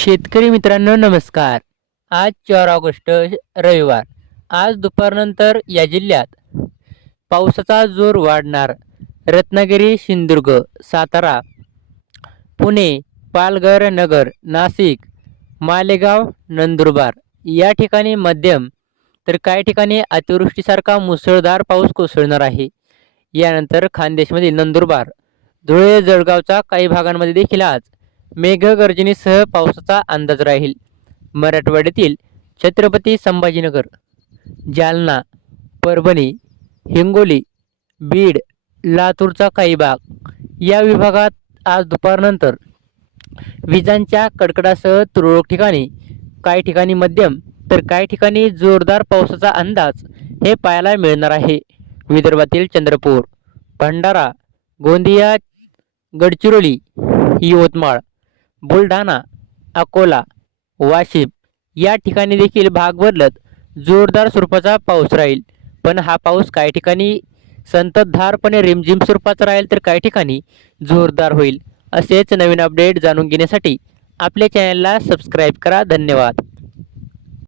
शेतकरी मित्रांनो नमस्कार. आज चार ऑगस्ट रविवार. आज दुपारनंतर या जिल्ह्यात पावसाचा जोर वाढणार. रत्नागिरी सिंधुदुर्ग सातारा पुणे पालघर नगर नाशिक मालेगाव नंदुरबार या ठिकाणी मध्यम तर काही ठिकाणी अतिवृष्टीसारखा मुसळधार पाऊस कोसळणार आहे. यानंतर खानदेशमधील नंदुरबार धुळे जळगावच्या काही भागांमध्ये देखील आज मेघगर्जनेसह पावसाचा अंदाज राहील. मराठवाड्यातील छत्रपती संभाजीनगर जालना परभणी हिंगोली बीड लातूरचा काही भाग या विभागात आज दुपारनंतर विजांच्या कडकडासह तुरळक ठिकाणी काही ठिकाणी मध्यम तर काही ठिकाणी जोरदार पावसाचा अंदाज हे पाहायला मिळणार आहे. विदर्भातील चंद्रपूर भंडारा गोंदिया गडचिरोली यवतमाळ बुलढाणा अकोला वाशिम या ठिकाणी देखील भाग बदलत जोरदार स्वरूपाचा पाऊस राहील. पण हा पाऊस काही ठिकाणी संततधारपणे रिमझिम स्वरूपाचा राहील तर काही ठिकाणी जोरदार होईल. असेच नवीन अपडेट जाणून घेण्यासाठी आपल्या चॅनलला सबस्क्राईब करा. धन्यवाद.